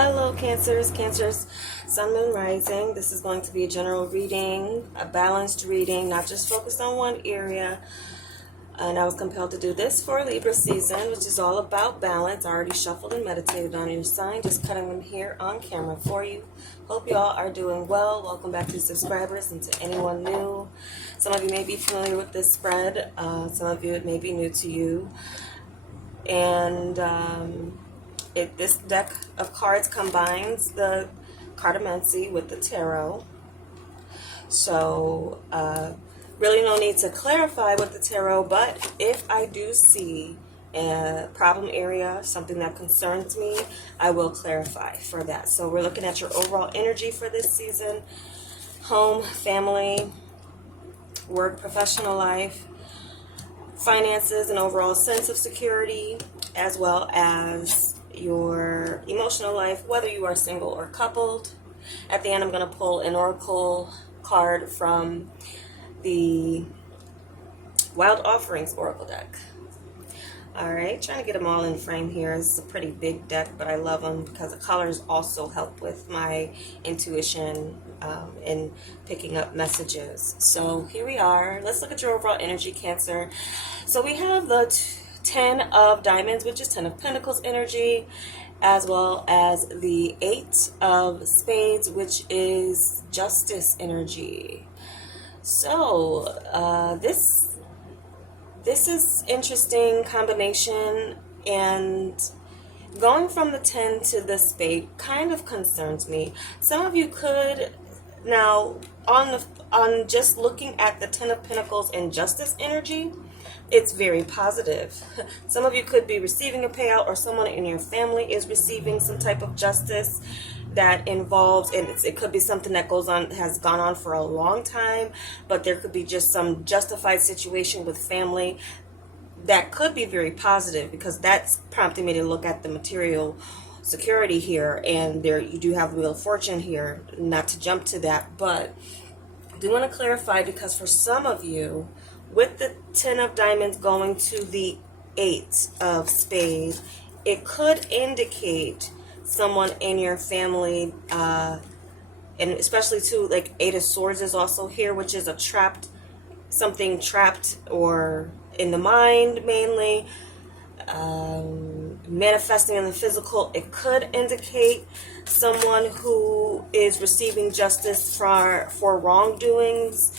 Hello, Cancers, Sun, Moon, Rising. This is going to be a general reading, a balanced reading, not just focused on one area. And I was compelled to do this for Libra season, which is all about balance. I already shuffled and meditated on your sign, just cutting them here on camera for you. Hope y'all are doing well. Welcome back to subscribers and to anyone new. Some of you may be familiar with this spread. Some of you, it may be new to you. And this deck of cards combines the cartomancy with the tarot. So, really no need to clarify with the tarot, but if I do see a problem area, something that concerns me, I will clarify for that. So we're looking at your overall energy for this season: home, family, work, professional life, finances, and overall sense of security, as well as your emotional life, whether you are single or coupled. At the end, I'm going to pull an oracle card from the Wild Offerings Oracle deck. Alright, trying to get them all in frame here. This is a pretty big deck, but I love them because the colors also help with my intuition in picking up messages. So here we are. Let's look at your overall energy, Cancer. So we have the 10 of Diamonds, which is 10 of Pentacles energy, as well as the 8 of Spades, which is Justice energy. So this is interesting combination, and going from the 10 to the Spade kind of concerns me. Some of you could now on just looking at the 10 of Pentacles and Justice energy, it's very positive. Some of you could be receiving a payout, or someone in your family is receiving some type of justice that involves, and it could be something that has gone on for a long time, but there could be just some justified situation with family that could be very positive, because that's prompting me to look at the material security here, and there you do have Wheel of Fortune here. Not to jump to that, but I do want to clarify, because for some of you, with the 10 of Diamonds going to the 8 of Spades, it could indicate someone in your family, and especially too, like 8 of Swords is also here, which is something trapped or in the mind mainly, manifesting in the physical. It could indicate someone who is receiving justice for wrongdoings.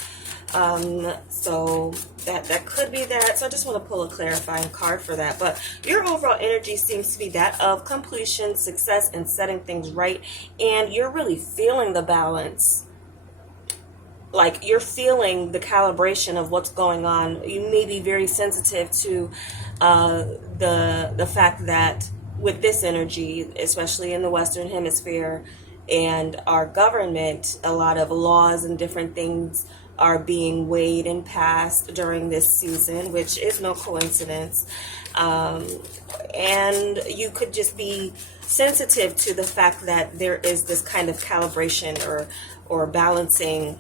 So that could be that. So I just want to pull a clarifying card for that. But your overall energy seems to be that of completion, success, and setting things right. And you're really feeling the balance. Like, you're feeling the calibration of what's going on. You may be very sensitive to the fact that with this energy, especially in the Western Hemisphere and our government, a lot of laws and different things are being weighed and passed during this season, which is no coincidence. And you could just be sensitive to the fact that there is this kind of calibration or balancing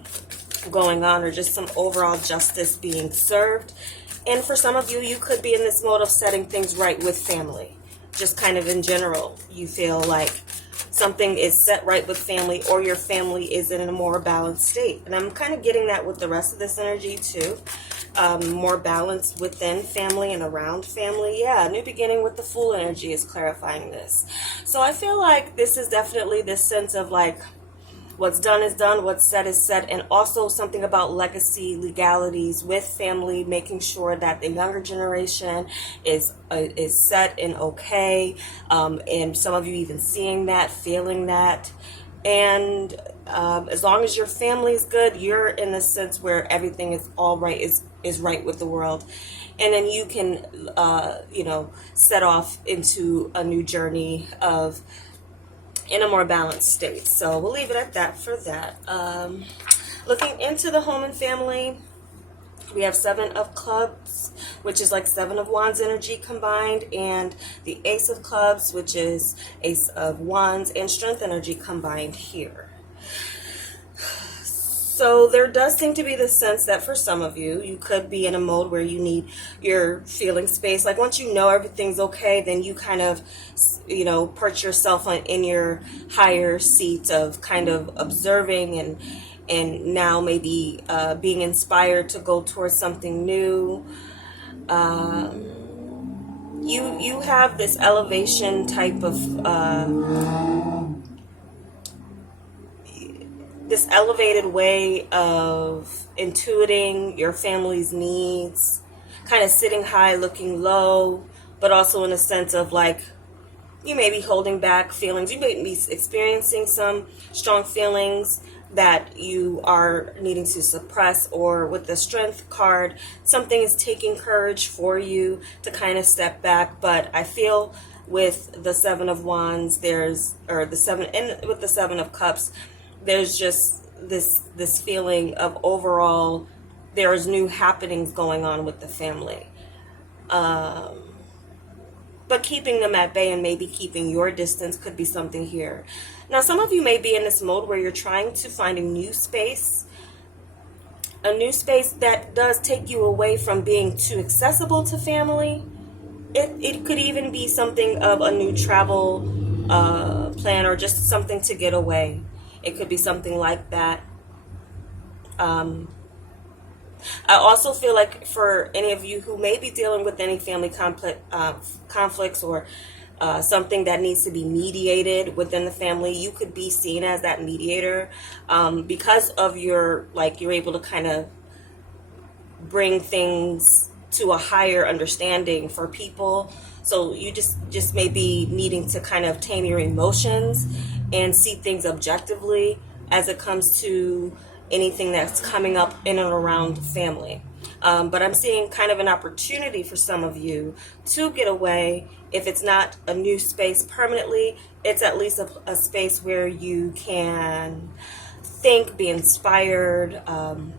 going on, or just some overall justice being served. And for some of you, you could be in this mode of setting things right with family. Just kind of in general, you feel like something is set right with family, or your family is in a more balanced state. And I'm kind of getting that with the rest of this energy too. More balance within family and around family. Yeah, new beginning with the Fool energy is clarifying this. So I feel like this is definitely this sense of like, what's done is done, what's said is said, and also something about legacy, legalities with family, making sure that the younger generation is set and okay, and some of you even seeing that, feeling that, and as long as your family is good, you're in the sense where everything is all right, is right with the world, and then you can set off into a new journey of in a more balanced state. So we'll leave it at that for that. Looking into the home and family, we have 7 of Clubs, which is like 7 of Wands energy combined, and the Ace of Clubs, which is Ace of Wands and Strength energy combined here. So there does seem to be the sense that for some of you, you could be in a mode where you need your feeling space. Like once you know everything's okay, then you kind of, perch yourself in your higher seat of kind of observing and now maybe being inspired to go towards something new. You have this elevation type of this elevated way of intuiting your family's needs, kind of sitting high, looking low, but also in a sense of like you may be holding back feelings. You may be experiencing some strong feelings that you are needing to suppress, or with the Strength card, something is taking courage for you to kind of step back. But I feel with the Seven of Wands, with the Seven of Cups, there's just this feeling of overall there's new happenings going on with the family. But keeping them at bay and maybe keeping your distance could be something here. Now, some of you may be in this mode where you're trying to find a new space that does take you away from being too accessible to family. It could even be something of a new travel plan, or just something to get away. It could be something like that. I also feel like for any of you who may be dealing with any family conflicts, or something that needs to be mediated within the family, you could be seen as that mediator because of you're able to kind of bring things to a higher understanding for people. So you just may be needing to kind of tame your emotions and see things objectively as it comes to anything that's coming up in and around family. But I'm seeing kind of an opportunity for some of you to get away. If it's not a new space permanently, it's at least a space where you can think, be inspired, and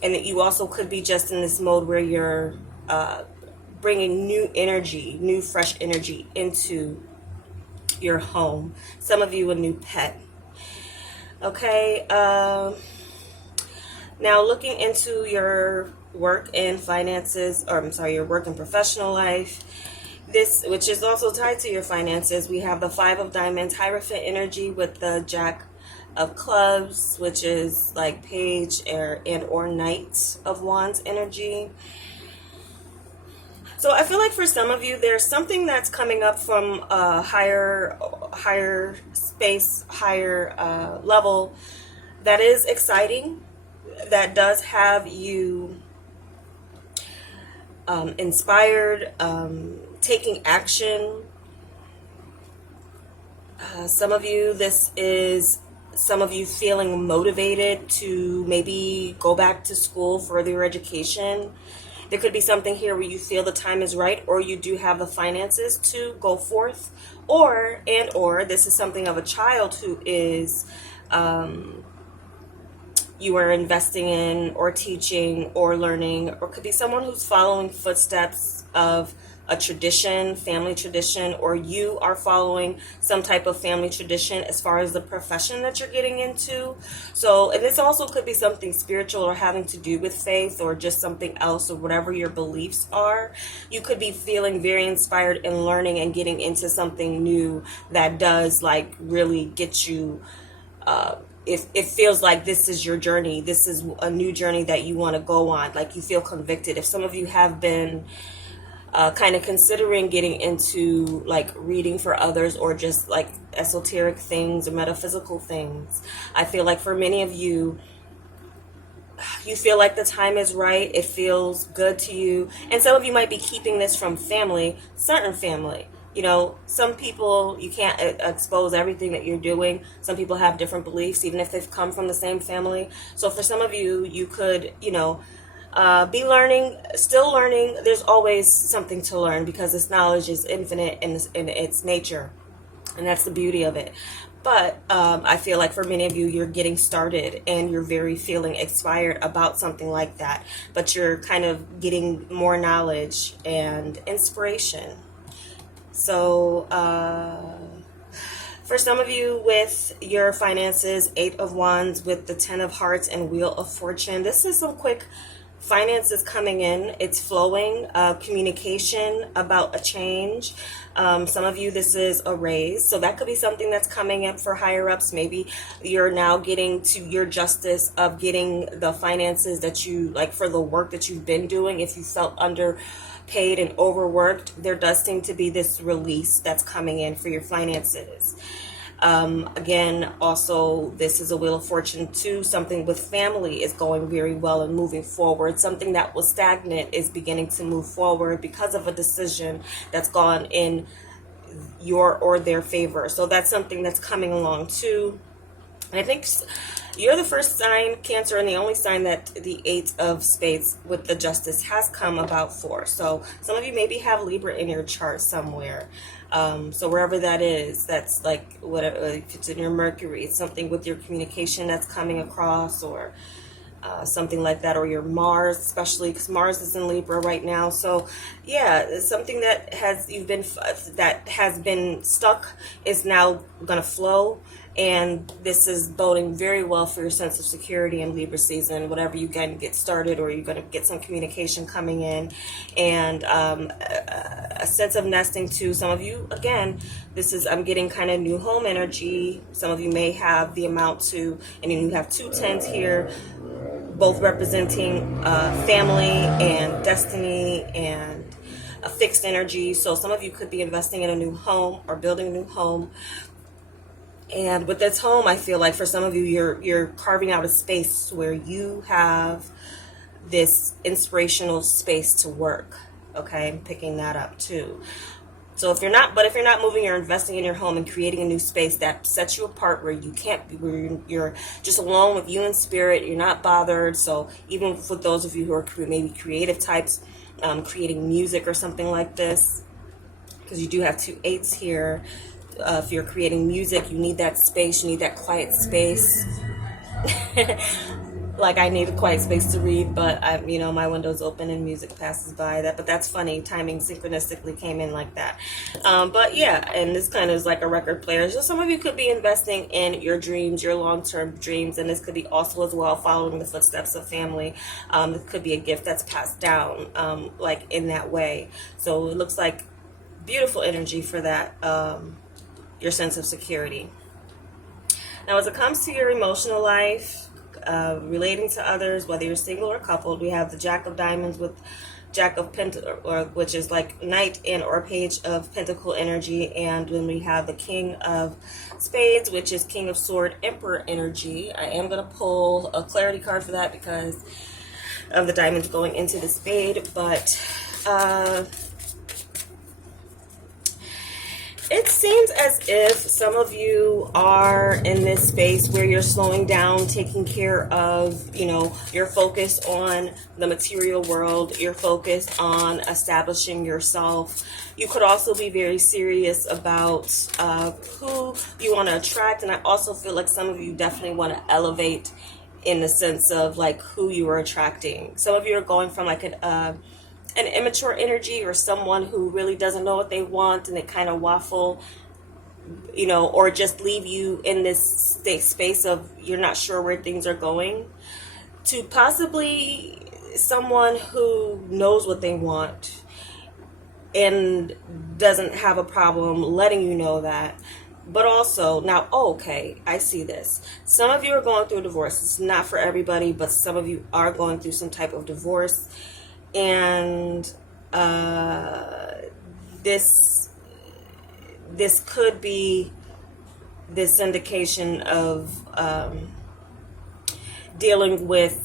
that you also could be just in this mode where you're bringing new fresh energy into your home. Some of you a new pet. Okay, now looking into your work and finances, your work and professional life, this, which is also tied to your finances, we have the Five of Diamonds, Hierophant energy with the Jack of Clubs, which is like Page or Knight of Wands energy. So I feel like for some of you, there's something that's coming up from a higher space, higher level that is exciting, that does have you inspired, taking action. Some of you feeling motivated to maybe go back to school, further your education. There could be something here where you feel the time is right, or you do have the finances to go forth, or this is something of a child who is you are investing in or teaching or learning, or could be someone who's following footsteps of a tradition, family tradition, or you are following some type of family tradition as far as the profession that you're getting into. So, and this also could be something spiritual or having to do with faith, or just something else, or whatever your beliefs are. You could be feeling very inspired in learning and getting into something new that does like really get you, if it feels like this is your journey, this is a new journey that you want to go on, like you feel convicted. If some of you have been kind of considering getting into like reading for others, or just like esoteric things or metaphysical things, I feel like for many of you, you feel like the time is right. It feels good to you. And some of you might be keeping this from family, certain family. You know, some people, you can't expose everything that you're doing. Some people have different beliefs, even if they've come from the same family. So for some of you, you could, be learning, still learning. There's always something to learn, because this knowledge is infinite in its nature. And that's the beauty of it. But I feel like for many of you, you're getting started and you're very feeling inspired about something like that. But you're kind of getting more knowledge and inspiration. So for For some of you with your finances, 8 of Wands with the 10 of Hearts and Wheel of Fortune, this is some quick finances coming in. It's flowing, communication about a change. Some of you, this is a raise. So that could be something that's coming in for higher ups. Maybe you're now getting to your justice of getting the finances that you like for the work that you've been doing. If you felt underpaid and overworked, there does seem to be this release that's coming in for your finances. Again, also, this is a Wheel of Fortune too. Something with family is going very well and moving forward. Something that was stagnant is beginning to move forward because of a decision that's gone in your or their favor. So that's something that's coming along too. And I think you're the first sign, Cancer, and the only sign that the 8 of Spades with the Justice has come about for. So some of you maybe have Libra in your chart somewhere. So wherever that is, that's like whatever, if it's in your Mercury, it's something with your communication that's coming across, or something like that, or your Mars, especially because Mars is in Libra right now. So yeah, it's something that has been stuck is now going to flow. And this is boding very well for your sense of security in Libra season. Whatever you get started, or you're going to get some communication coming in, and a sense of nesting too. Some of you, again, I'm getting kind of new home energy. Some of you may have the amount to, and you have 2 tens here, both representing family and destiny and a fixed energy. So some of you could be investing in a new home or building a new home. And with this home, I feel like for some of you, you're carving out a space where you have this inspirational space to work. Okay, I'm picking that up too. So if you're not moving, you're investing in your home and creating a new space that sets you apart, where you can't be, where you're just alone with you in spirit. You're not bothered. So even for those of you who are maybe creative types, creating music or something like this, because you do have 2 8s here. If you're creating music, you need that space, you need that quiet space. Like I need a quiet space to read, but my window's open and music passes by. But that's funny. Timing synchronistically came in like that. But yeah, and this kind of is like a record player. So some of you could be investing in your dreams, your long-term dreams, and this could be also as well following the footsteps of family. It could be a gift that's passed down, like in that way. So it looks like beautiful energy for that. Your sense of security. Now, as it comes to your emotional life, relating to others, whether you're single or coupled, we have the Jack of Diamonds with Jack of Pentacles, which is like Knight and or Page of Pentacle energy, and then we have the King of Spades, which is King of Sword, Emperor energy. I am going to pull a clarity card for that because of the diamonds going into the spade, but it seems as if some of you are in this space where you're slowing down, taking care of, you're focused on the material world. You're focused on establishing yourself. You could also be very serious about who you want to attract. And I also feel like some of you definitely want to elevate in the sense of like who you are attracting. Some of you are going from like an immature energy, or someone who really doesn't know what they want and they kind of waffle, or just leave you in this space of you're not sure where things are going, to possibly someone who knows what they want and doesn't have a problem letting you know that. But also, now, okay, I see this. Some of you are going through a divorce. It's not for everybody, but some of you are going through some type of divorce. And this could be this indication of dealing with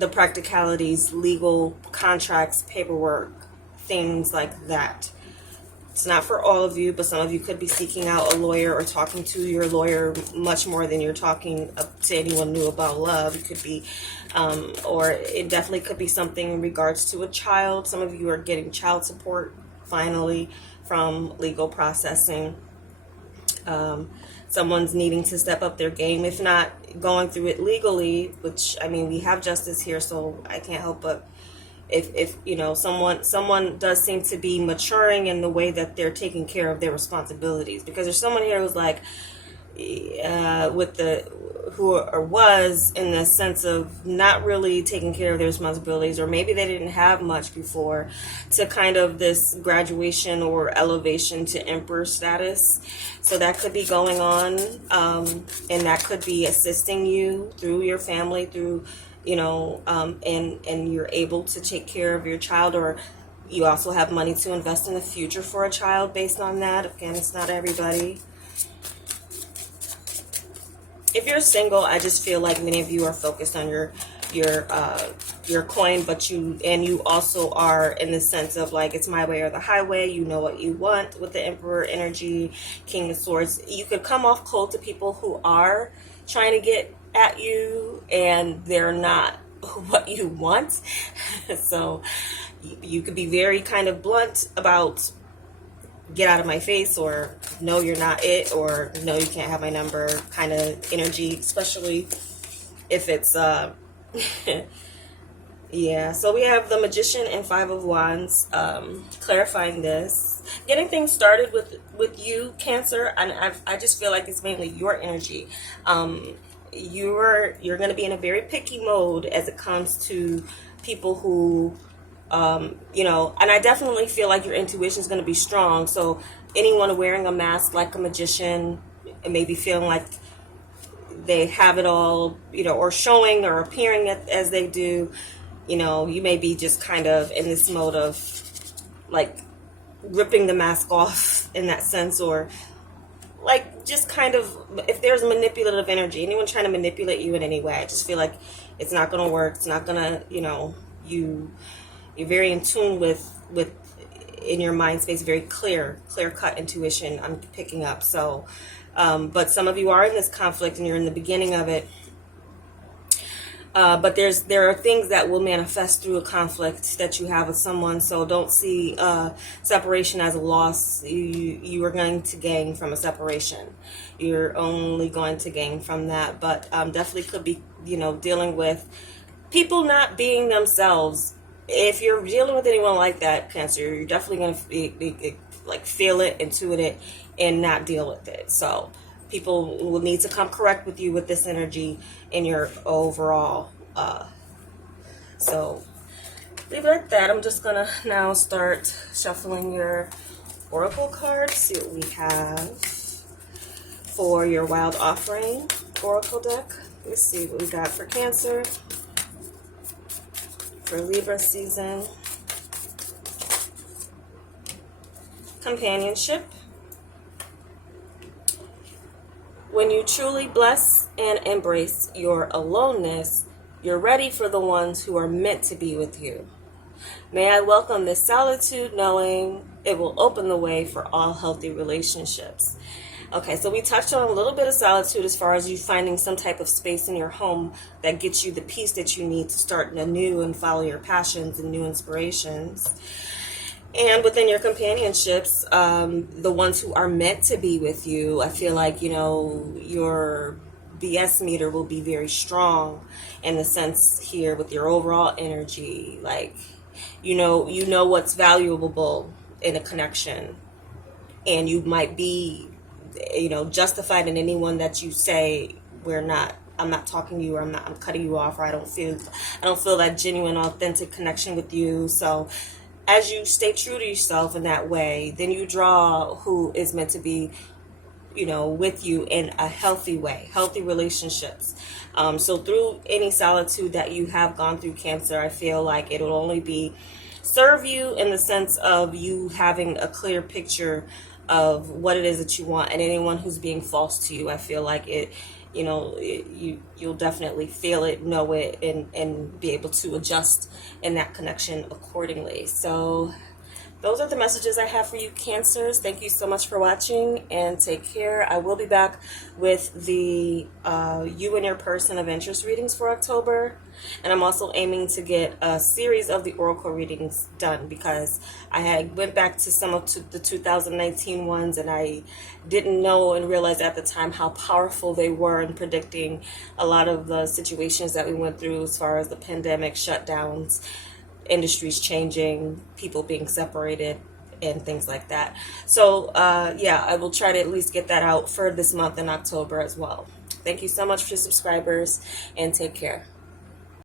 the practicalities, legal contracts, paperwork, things like that. It's not for all of you, but some of you could be seeking out a lawyer or talking to your lawyer much more than you're talking to anyone new about love. It could be, or it definitely could be something in regards to a child. Some of you are getting child support finally from legal processing. Someone's needing to step up their game, if not going through it legally, which, we have justice here, so I can't help but, if you know, someone does seem to be maturing in the way that they're taking care of their responsibilities, because there's someone here who's like, with the who or was in the sense of not really taking care of their responsibilities, or maybe they didn't have much before, to kind of this graduation or elevation to emperor status. So that could be going on, and that could be assisting you through your family, through, you know, and you're able to take care of your child, or you also have money to invest in the future for a child based on that. Again, it's not everybody. If you're single, I just feel like many of you are focused on your coin, but you also are in the sense of like, it's my way or the highway. You know what you want with the Emperor energy, King of Swords. You could come off cold to people who are trying to get at you, and they're not what you want. So you could be very kind of blunt about, get out of my face, or no, you're not it, or no, you can't have my number kind of energy, especially if it's yeah. So we have the Magician and Five of Wands, clarifying this, getting things started with you, Cancer. And I just feel like it's mainly your energy. You're going to be in a very picky mode as it comes to people who, you know, and I definitely feel like your intuition is going to be strong. So anyone wearing a mask like a magician, and maybe feeling like they have it all, you know, or showing or appearing as they do, you know, you may be just kind of in this mode of like ripping the mask off in that sense, or like just kind of, if there's manipulative energy, anyone trying to manipulate you in any way, I just feel like it's not going to work. It's not going to, you know, you're very in tune with in your mind space, very clear cut intuition I'm picking up. So but some of you are in this conflict and you're in the beginning of it, but there are things that will manifest through a conflict that you have with someone. So don't see separation as a loss. You are going to gain from a separation. You're only going to gain from that. But definitely could be, you know, dealing with people not being themselves. If you're dealing with anyone like that, Cancer, you're definitely going to be, like, feel it, intuit it, and not deal with it. So people will need to come correct with you with this energy in your overall. So leave it at that. I'm just going to now start shuffling your oracle cards, see what we have for your Wild Offering oracle deck. Let's see what we got for Cancer, for Libra season. Companionship. When you truly bless and embrace your aloneness, you're ready for the ones who are meant to be with you. May I welcome this solitude, knowing it will open the way for all healthy relationships. Okay, so we touched on a little bit of solitude as far as you finding some type of space in your home that gets you the peace that you need to start anew and follow your passions and new inspirations. And within your companionships, the ones who are meant to be with you, I feel like, you know, your BS meter will be very strong in the sense here with your overall energy. Like, you know what's valuable in a connection, and you might be, you know, justified in anyone that you say, I'm not talking to you, or I'm cutting you off, or I don't feel that genuine, authentic connection with you. So as you stay true to yourself in that way, then you draw who is meant to be, you know, with you in a healthy way, healthy relationships. So through any solitude that you have gone through, Cancer, I feel like it'll only serve you in the sense of you having a clear picture of what it is that you want. And anyone who's being false to you, I feel like it, you know, you'll definitely feel it, know it, and be able to adjust in that connection accordingly. So those are the messages I have for you, Cancers. Thank you so much for watching, and take care. I will be back with the you and your person of interest readings for October. And I'm also aiming to get a series of the oracle readings done, because I went back to some of the 2019 ones, and I didn't know and realize at the time how powerful they were in predicting a lot of the situations that we went through as far as the pandemic shutdowns. industries changing, people being separated, and things like that. So yeah, I will try to at least get that out for this month in October as well. Thank you so much for subscribers, and take care.